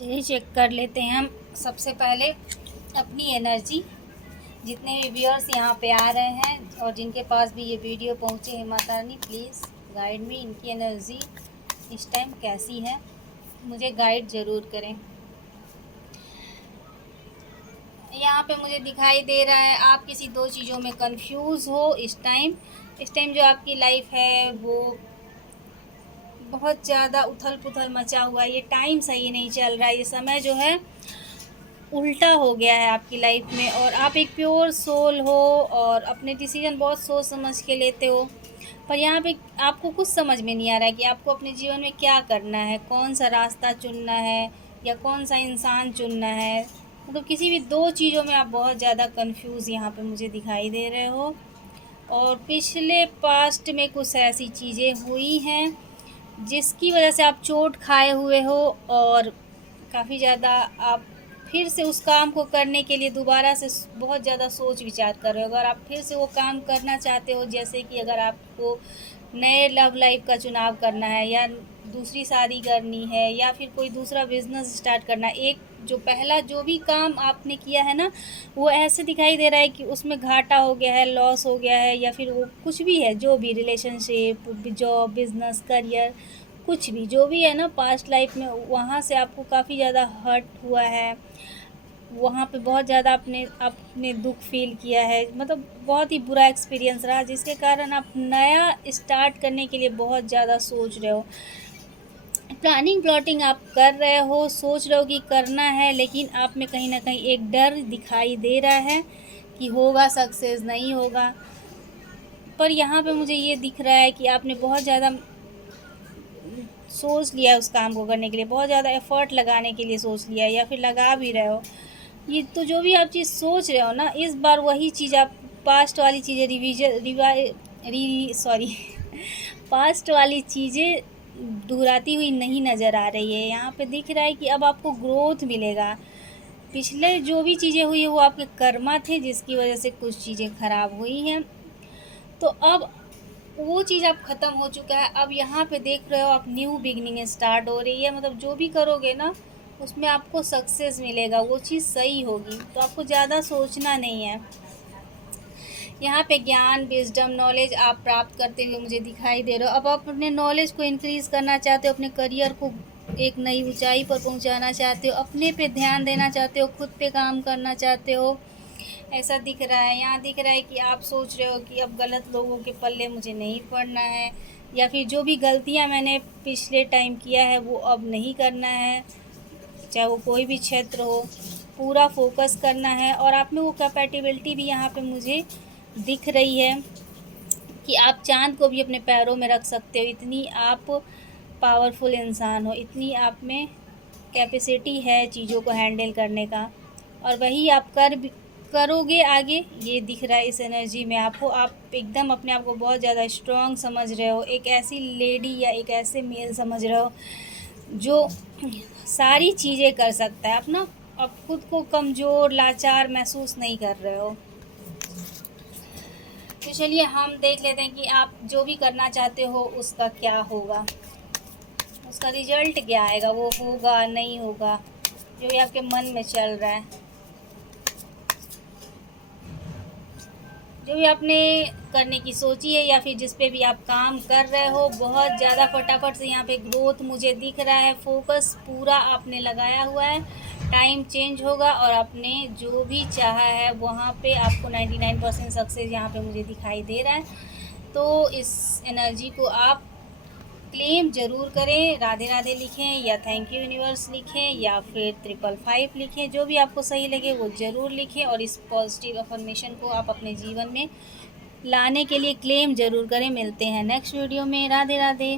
चलिए चेक कर लेते हैं हम सबसे पहले अपनी एनर्जी। जितने भी व्यूअर्स यहाँ पे आ रहे हैं और जिनके पास भी ये वीडियो पहुँचे हैं, माता रानी प्लीज़ गाइड में, इनकी एनर्जी इस टाइम कैसी है मुझे गाइड ज़रूर करें। यहाँ पे मुझे दिखाई दे रहा है आप किसी दो चीज़ों में कंफ्यूज हो इस टाइम जो आपकी लाइफ है वो बहुत ज़्यादा उथल पुथल मचा हुआ है। ये टाइम सही नहीं चल रहा है, ये समय जो है उल्टा हो गया है आपकी लाइफ में, और आप एक प्योर सोल हो और अपने डिसीजन बहुत सोच समझ के लेते हो। पर यहाँ पे आपको कुछ समझ में नहीं आ रहा है कि आपको अपने जीवन में क्या करना है, कौन सा रास्ता चुनना है या कौन सा इंसान चुनना है। मतलब किसी भी दो चीज़ों में आप बहुत ज़्यादा कंफ्यूज यहाँ पे मुझे दिखाई दे रहे हो। और पिछले पास्ट में कुछ ऐसी चीज़ें हुई हैं जिसकी वजह से आप चोट खाए हुए हो और काफ़ी ज़्यादा आप फिर से उस काम को करने के लिए दोबारा से बहुत ज़्यादा सोच विचार कर रहे हो। अगर आप फिर से वो काम करना चाहते हो, जैसे कि अगर आपको नए लव लाइफ का चुनाव करना है या दूसरी शादी करनी है या फिर कोई दूसरा बिजनेस स्टार्ट करना है, एक जो पहला जो भी काम आपने किया है ना, वो ऐसे दिखाई दे रहा है कि उसमें घाटा हो गया है, लॉस हो गया है, या फिर वो कुछ भी है, जो भी रिलेशनशिप, जॉब, बिजनेस, करियर, कुछ भी जो भी है ना पास्ट लाइफ में, वहाँ से आपको काफ़ी ज़्यादा हर्ट हुआ है। वहाँ पे बहुत ज़्यादा आपने आपने दुख फील किया है, मतलब बहुत ही बुरा एक्सपीरियंस रहा, जिसके कारण आप नया स्टार्ट करने के लिए बहुत ज़्यादा सोच रहे हो। प्लानिंग प्लॉटिंग आप कर रहे हो, सोच रहे हो कि करना है, लेकिन आप में कहीं ना कहीं एक डर दिखाई दे रहा है कि होगा सक्सेस नहीं होगा। पर यहाँ पे मुझे ये दिख रहा है कि आपने बहुत ज़्यादा सोच लिया है उस काम को करने के लिए, बहुत ज़्यादा एफ़र्ट लगाने के लिए सोच लिया है या फिर लगा भी रहे हो। ये तो जो भी आप चीज़ सोच रहे हो ना, इस बार वही चीज़ आप पास्ट वाली चीज़ें पास्ट वाली चीज़ें दोहराती हुई नहीं नज़र आ रही है। यहाँ पे दिख रहा है कि अब आपको ग्रोथ मिलेगा। पिछले जो भी चीज़ें हुई है वो आपके कर्मा थे, जिसकी वजह से कुछ चीज़ें ख़राब हुई हैं। तो अब वो चीज़ अब ख़त्म हो चुका है। अब यहाँ पे देख रहे हो आप न्यू बिगिनिंग स्टार्ट हो रही है। मतलब जो भी करोगे ना उसमें आपको सक्सेस मिलेगा, वो चीज़ सही होगी, तो आपको ज़्यादा सोचना नहीं है। यहाँ पे ज्ञान, विजडम, नॉलेज आप प्राप्त करते हुए मुझे दिखाई दे रहे हो। अब आप अपने नॉलेज को इंक्रीज़ करना चाहते हो, अपने करियर को एक नई ऊंचाई पर पहुंचाना चाहते हो, अपने पे ध्यान देना चाहते हो, खुद पे काम करना चाहते हो, ऐसा दिख रहा है। यहाँ दिख रहा है कि आप सोच रहे हो कि अब गलत लोगों के पल्ले मुझे नहीं पड़ना है, या फिर जो भी गलतियाँ मैंने पिछले टाइम किया है वो अब नहीं करना है, चाहे वो कोई भी क्षेत्र हो, पूरा फोकस करना है। और आप में वो कैपेबिलिटी भी यहाँ पे मुझे दिख रही है कि आप चाँद को भी अपने पैरों में रख सकते हो, इतनी आप पावरफुल इंसान हो, इतनी आप में कैपेसिटी है चीज़ों को हैंडल करने का, और वही आप करोगे आगे, ये दिख रहा है इस एनर्जी में आपको। आप एकदम अपने आप को बहुत ज़्यादा स्ट्रॉन्ग समझ रहे हो, एक ऐसी लेडी या एक ऐसे मेल समझ रहे हो जो सारी चीज़ें कर सकता है। आप ना अब खुद को कमज़ोर, लाचार महसूस नहीं कर रहे हो। तो चलिए हम देख लेते हैं कि आप जो भी करना चाहते हो उसका क्या होगा, उसका रिजल्ट क्या आएगा, वो होगा नहीं होगा, जो भी आपके मन में चल रहा है, जो भी आपने करने की सोची है या फिर जिस पे भी आप काम कर रहे हो, बहुत ज़्यादा फटाफट से यहाँ पे ग्रोथ मुझे दिख रहा है। फोकस पूरा आपने लगाया हुआ है, टाइम चेंज होगा और आपने जो भी चाहा है वहाँ पे आपको 99% सक्सेस यहाँ पे मुझे दिखाई दे रहा है। तो इस एनर्जी को आप क्लेम ज़रूर करें, राधे राधे लिखें या थैंक यू यूनिवर्स लिखें या फिर 555 लिखें, जो भी आपको सही लगे वो ज़रूर लिखें। और इस पॉजिटिव अफर्मेशन को आप अपने जीवन में लाने के लिए क्लेम ज़रूर करें। मिलते हैं नेक्स्ट वीडियो में। राधे राधे।